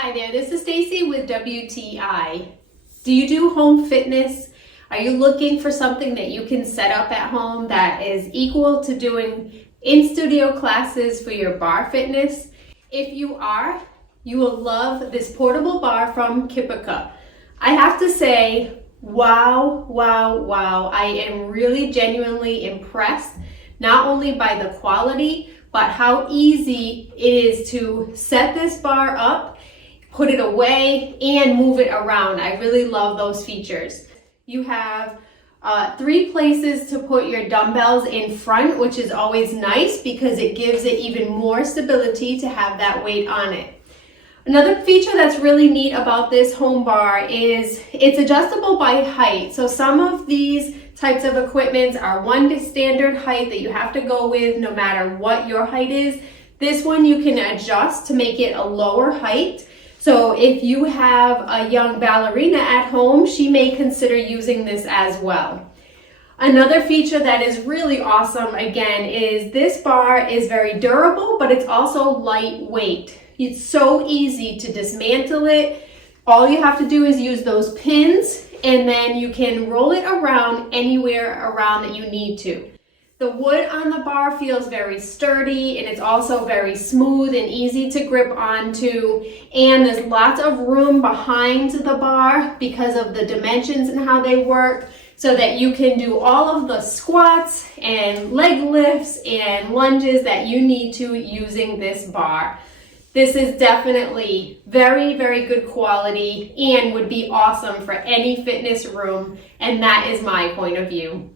Hi there, this is Stacy with WTI. Do you do home fitness? Are you looking for something that you can set up at home that is equal to doing in-studio classes for your bar fitness? If you are, you will love this portable bar from Kipika. I have to say, wow. I am really genuinely impressed, not only by the quality, but how easy it is to set this bar up, put it away, and move it around. I really love those features. You have 3 places to put your dumbbells in front, which is always nice because it gives it even more stability to have that weight on it. Another feature that's really neat about this home bar is it's adjustable by height. So some of these types of equipments are one standard height that you have to go with no matter what your height is. This one you can adjust to make it a lower height. So if you have a young ballerina at home, she may consider using this as well. Another feature that is really awesome, again, is this bar is very durable, but it's also lightweight. It's so easy to dismantle it. All you have to do is use those pins, and then you can roll it around anywhere around that you need to. The wood on the bar feels very sturdy, and it's also very smooth and easy to grip onto. And there's lots of room behind the bar because of the dimensions and how they work, so that you can do all of the squats and leg lifts and lunges that you need to using this bar. This is definitely very good quality and would be awesome for any fitness room, and that is my point of view.